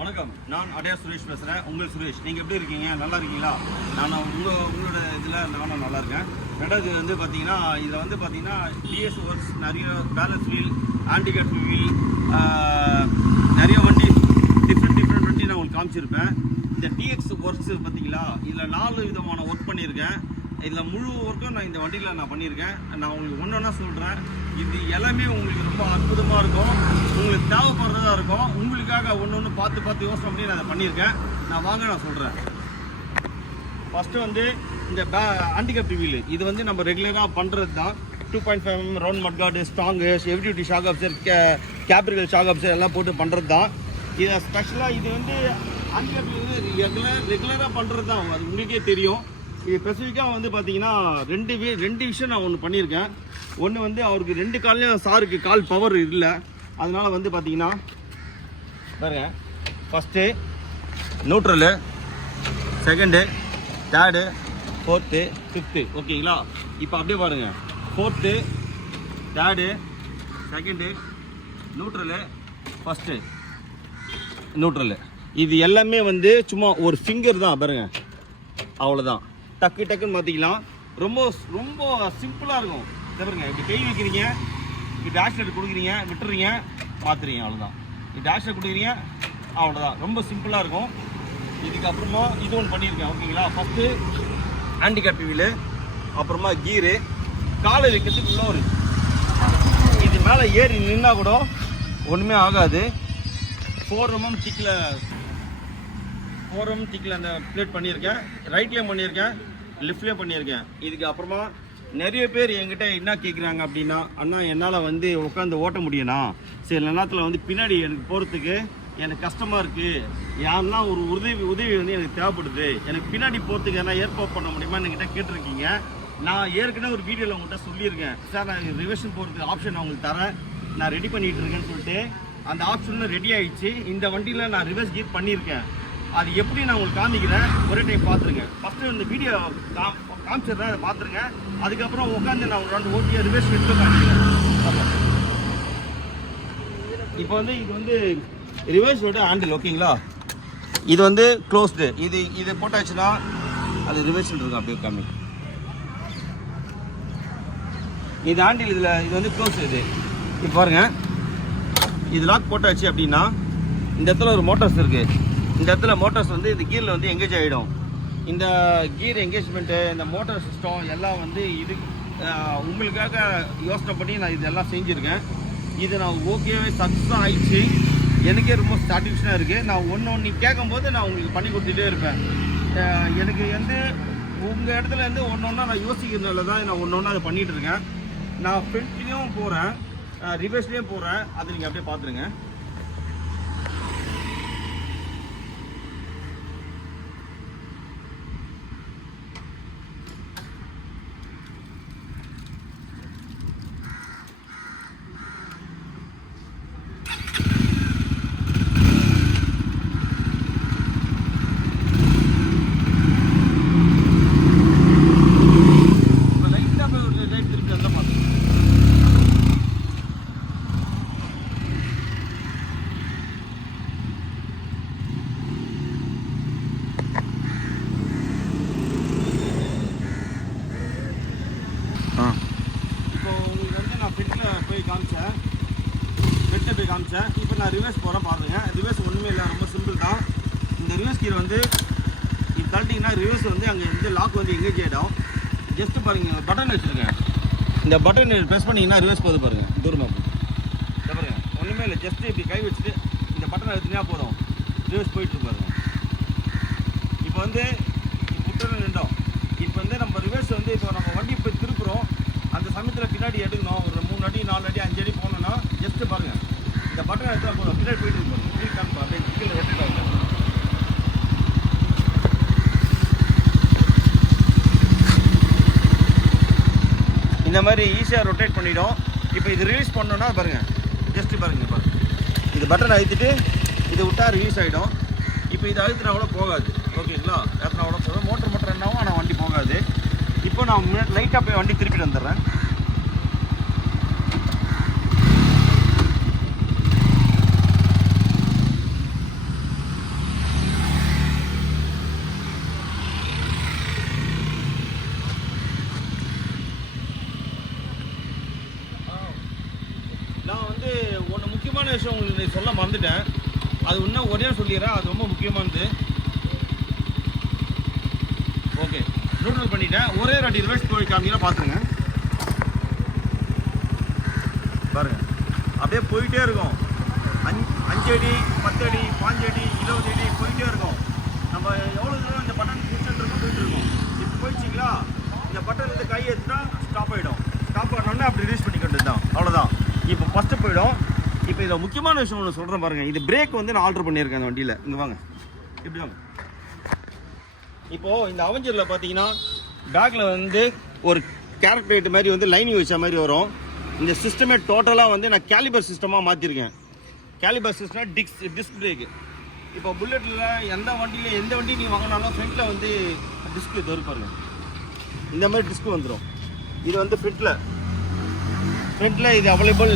வணக்கம், நான் அடையார் சுரேஷ் பேசுகிறேன். உங்கள் சுரேஷ், நீங்கள் எப்படி இருக்கீங்க? நல்லா இருக்கீங்களா? உங்களோட இதில் நானும் நல்லா இருக்கேன். ரெண்டாவது வந்து பார்த்தீங்கன்னா, இதில் வந்து பார்த்தீங்கன்னா டிஎஸ் ஒர்க்ஸ் நிறைய பேலன்ஸ் வீல், ஆன்டிகட் வீல், நிறைய வண்டி டிஃப்ரெண்ட் வண்டி நான் உங்களுக்கு காமிச்சிருப்பேன். இந்த டிஎக்ஸ் ஒர்க்ஸ் பார்த்தீங்களா, இதில் 4 விதமான ஒர்க் பண்ணியிருக்கேன். இதில் முழு ஒர்க்கும் நான் இந்த வண்டியில் நான் பண்ணியிருக்கேன். நான் உங்களுக்கு ஒன்றா சொல்கிறேன். இது எல்லாமே உங்களுக்கு ரொம்ப அற்புதமாக இருக்கும், உங்களுக்கு தேவைப்படுறதா இருக்கும். உங்களுக்காக ஒன்று பார்த்து யோசனை பண்ணி நான் அதை பண்ணியிருக்கேன். நான் சொல்கிறேன். ஃபஸ்ட்டு வந்து இந்த ஆன்டிகேப்ட் வீல், இது வந்து நம்ம ரெகுலராக பண்ணுறது தான். 2.5 mm round mudguard, strong, heavy duty shock absorber, Gabriel shock absorber எல்லாம் போட்டு பண்ணுறது தான். இதை ஸ்பெஷலாக இது வந்து ஆன்டிகேப்ட் வந்து ரெகுலராக பண்ணுறது தான். அது உங்களுக்கே தெரியும். இது ஸ்பெசிஃபிக்காக வந்து பார்த்தீங்கன்னா ரெண்டு விஷயம் நான் ஒன்று பண்ணியிருக்கேன். ஒன்று வந்து அவருக்கு 2 கால்லையும் சாருக்கு கால் பவர் இல்லை. அதனால் வந்து பார்த்தீங்கன்னா பாருங்க, first neutral, second, third, 4th, 5th, ஓகேங்களா? இப்போ அப்படியே பாருங்கள், 4th, 3rd, 2nd, neutral, first neutral. இது எல்லாமே வந்து சும்மா ஒரு ஃபிங்கர் தான் பாருங்கள், அவ்வளோதான். டக்குன்னு பார்த்திக்கலாம். ரொம்ப ரொம்ப சிம்பிளாக இருக்கும். பாருங்க, இப்படி கை வைக்கிறீங்க, இப்படி டேஷ்லைட் கொடுக்குறீங்க, விட்டுறீங்க, பார்த்துறீங்க, அவ்வளோதான். இப்படி டேஷ்லைட் கொடுக்குறீங்க, அவ்வளோதான். ரொம்ப சிம்பிளாக இருக்கும். இதுக்கப்புறமா இது ஒன்று பண்ணியிருக்கேன், ஓகேங்களா? ஃபஸ்ட்டு ஆன்டிகேப்ட் வீலு, அப்புறமா கீரு, காலை வைக்கிறதுக்கு ஃப்ளோரு. இது மேலே ஏறி நின்னா கூட ஒன்றுமே ஆகாது. 4 mm திக்கில் அந்த பிளேட் பண்ணியிருக்கேன். ரைட்லேயும் பண்ணியிருக்கேன், லெஃப்ட்லேயும் பண்ணியிருக்கேன். இதுக்கு அப்புறமா நிறைய பேர் என்கிட்ட என்ன கேட்குறாங்க அப்படின்னா, அண்ணா என்னால் வந்து உட்காந்து ஓட்ட முடியும்ண்ணா, சில நேரத்தில் வந்து பின்னாடி எனக்கு போகிறதுக்கு எனக்கு கஷ்டமாக இருக்குது, யாருன்னா ஒரு உதவி வந்து எனக்கு தேவைப்படுது, எனக்கு பின்னாடி போகிறதுக்கு என்ன ஏற்பாடு பண்ண முடியுமான்னு என்கிட்ட கேட்டிருக்கீங்க. நான் ஏற்கனவே ஒரு வீடியோவில் உங்கள்கிட்ட சொல்லியிருக்கேன், சார் நான் ரிவர்ஷன் போகிறதுக்கு ஆப்ஷன் நான் உங்களுக்கு தரேன், நான் ரெடி பண்ணிகிட்டு இருக்கேன்னு சொல்லிட்டு. அந்த ஆப்ஷனில் ரெடி ஆகிடுச்சு. இந்த வண்டியில் நான் ரிவர்ஸ் கீர் பண்ணியிருக்கேன். அது எப்படி நான் உங்களுக்கு காமிக்கிறேன், ஒரே டைம் பார்த்துருங்க. ஃபஸ்ட்டு இந்த வீடியோ காமிச்சிடுறேன், அதை பார்த்துருங்க. அதுக்கப்புறம் உட்காந்து நான் ஒரு ஓட்டியை ரிவர்ஸ் எடுத்து காமிக்கிறேன். இப்போ வந்து இது வந்து ரிவர்ஸோட ஹேண்டில், ஓகேங்களா? இது வந்து க்ளோஸ்டு. இது போட்டாச்சுன்னா அது ரிவர்ஸில் இருக்கும். அப்படியே காமி, இது ஹேண்டில். இது வந்து க்ளோஸ். இப்போ பாருங்க, இது லாக் போட்டாச்சு அப்படின்னா இந்த இடத்துல ஒரு மோட்டார்ஸ் இருக்குது. இந்த இடத்துல மோட்டார்ஸ் வந்து இந்த கீரில் வந்து எங்கேஜ் ஆகிடும். இந்த கீர் என்கேஜ்மெண்ட்டு, இந்த மோட்டார் சிஸ்டம் எல்லாம் வந்து இது உங்களுக்காக யோசனை பண்ணி நான் இதெல்லாம் செஞ்சுருக்கேன். இது நான் ஓகேவே சக்ஸஸ் ஆகிடுச்சு. எனக்கே ரொம்ப சாட்டிஸ்ஃபேக்ஷனாக இருக்குது. நான் ஒன்று கேட்கும்போது நான் உங்களுக்கு பண்ணி கொடுத்துட்டே இருப்பேன். எனக்கு வந்து உங்கள் இடத்துலேருந்து ஒன்றா நான் யோசிக்கிறதுனால தான் நான் ஒன்றா அதை பண்ணிகிட்ருக்கேன். நான் ஃப்ரண்ட்லேயும் போகிறேன், ரிவர்ஸ்லேயும் போகிறேன். அதை நீங்கள் அப்படியே பார்த்துருங்க. காமிச்சேன். இப்போ நான் ரிவர்ஸ் போகிறேன் பாருங்க. ரிவர்ஸ் ஒன்றுமே இல்லை, ரொம்ப சிம்பிள் தான். இந்த ரிவர்ஸ் கீரை வந்து இது தள்ளிட்டிங்கன்னா ரிவர்ஸ் வந்து அங்கே வந்து லாக் வந்து எங்கேஜ் ஆகிடும். ஜஸ்ட்டு பாருங்கள், பட்டன் வச்சுருக்கேன். இந்த பட்டன் ப்ரெஸ் பண்ணிங்கன்னா ரிவர்ஸ் போகுது பாருங்கள், தூரமாக போகுது. இதை பாருங்கள், ஒன்றுமே இல்லை, ஜஸ்ட்டு இப்படி கை வச்சுட்டு இந்த பட்டனை எடுத்துனா போதும், ரிவர்ஸ் போயிட்டு பாருங்க. இப்போ வந்து புட்டனை நின்றோம். இப்போ வந்து நம்ம ரிவர்ஸ் வந்து இப்போ நம்ம வண்டி இப்போ திருப்புறோம். அந்த சமயத்தில் பின்னாடி எடுக்கணும். ஒரு 3 அடி 4 அடி 5 அடி போகணுன்னா ஜஸ்ட்டு பாருங்கள், இந்த பட்டன் எடுத்தா போதும், பின்னாடி போயிட்டு இருக்கோம். அப்படியே கீழே எடுத்துக்கலாம். இந்த மாதிரி ஈஸியாக ரொட்டேட் பண்ணிடும். இப்போ இது ரிலீஸ் பண்ணோன்னா பாருங்கள், ஜஸ்ட்டு பாருங்கள், இது பட்டன் அழுத்திட்டு இதை விட்டால் ரிலீஸ் ஆகிடும். இப்போ இது அழுத்தினா கூட போகாது, ஓகேங்களா? ஏற்றினா கூட போதும். மோட்டர் என்னாவும் ஆனால் வண்டி போகாது. இப்போ நான் லைட்டாக போய் வண்டி திருப்பிட்டு வந்துடுறேன். விஷயம் உங்களுக்கு சொல்ல மறந்துட்டேன், அது இன்னும் ஒரே சொல்லிடுறேன், அது ரொம்ப முக்கியமானது. ஓகே, நியூட்ரல் பண்ணிட்டேன். ஒரே ரெண்டு ரிவர்ஸ் போய் காமிக்கிறேன், பார்த்துருங்க. பாருங்க, அப்படியே போயிட்டே இருக்கும். 5 அடி 10 அடி 5 அடி 20 அடி போயிட்டே இருக்கும். நம்ம எவ்வளோ தூரம் இந்த பட்டன் பிடிச்சிட்டு இருக்கோம் போயிட்டு இருக்கோம். இப்போ போயிடுச்சிங்களா, இந்த பட்டன் வந்து கை எடுத்துட்டா ஸ்டாப் ஆகிடும். ஸ்டாப் ஆனோடனே அப்படி ரிலீஸ் பண்ணிக்கிட்டு தான், அவ்வளோதான். இப்போ ஃபஸ்ட்டு போயிடும். இப்போ இதில் முக்கியமான விஷயம் ஒன்று சொல்கிறேன் பாருங்கள். இது பிரேக் வந்து நான் ஆல்ட்ரு பண்ணியிருக்கேன் அந்த வண்டியில். இங்கே வாங்க, இப்படி வாங்க. இப்போது இந்த அவெஞ்சரில் பார்த்தீங்கன்னா பேக்கில் வந்து ஒரு கேரக்டரேட் மாதிரி வந்து லைனிங் வச்ச மாதிரி வரும். இந்த சிஸ்டமே டோட்டலாக வந்து நான் கேலிபர் சிஸ்டமாக மாற்றிருக்கேன். Caliper system disc brake. இப்போ புல்லட்டில் எந்த வண்டி நீங்கள் வாங்கினாலும் ஃப்ரண்ட்டில் வந்து டிஸ்க் இது பாருங்க, இந்த மாதிரி டிஸ்க் வந்துடும். இது வந்து ஃப்ரண்ட்டில் இது அவைலபிள்.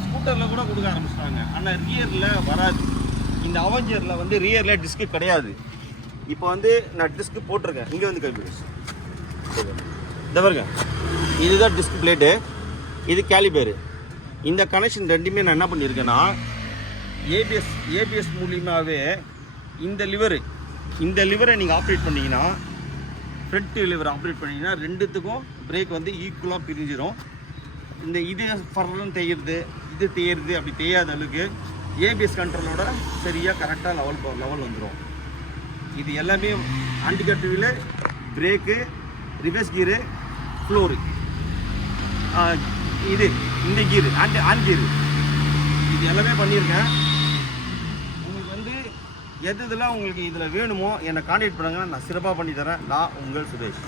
ஸ்கூட்டரில் கூட கொடுக்க ஆரம்பிச்சிட்டாங்க, ஆனால் ரியரில் வராது. இந்த அவெஞ்சரில் வந்து ரியரில் டிஸ்க்கு கிடையாது. இப்போ வந்து நான் டிஸ்க் போட்டிருக்கேன். இங்கே வந்து கைப்பிடிச்சு இந்த பாருங்க, இதுதான் டிஸ்க் பிளேட்டு, இது கேலிபரு. இந்த கனெக்ஷன் ரெண்டுமே நான் என்ன பண்ணியிருக்கேன்னா, ஏபிஎஸ் மூலியமாகவே இந்த லிவரை நீங்கள் ஆப்ரேட் பண்ணிங்கன்னா, ஃப்ரண்ட் லிவரை ஆப்ரேட் பண்ணிங்கன்னா ரெண்டுத்துக்கும் பிரேக் வந்து ஈக்குவலாக பிரிஞ்சிடும். இது ஃபர்லன்னு தேயிறது அப்படி தேயாத அளவுக்கு ஏபிஎஸ் கண்ட்ரோலோட சரியாக கரெக்டாக லெவல் வந்துடும். இது எல்லாமே ஆன்டிகட் வீலு, பிரேக்கு, ரிவர்ஸ் கீரு, ஃப்ளோரு, இந்த கீரு ஆன் கீரு, இது எல்லாமே பண்ணியிருக்கேன். உங்களுக்கு வந்து எது இதெல்லாம் உங்களுக்கு இதில் வேணுமோ என்னை கான்டாக்ட் பண்ணுங்க, நான் சிறப்பாக பண்ணி தரேன். நான் உங்கள் சுரேஷ்.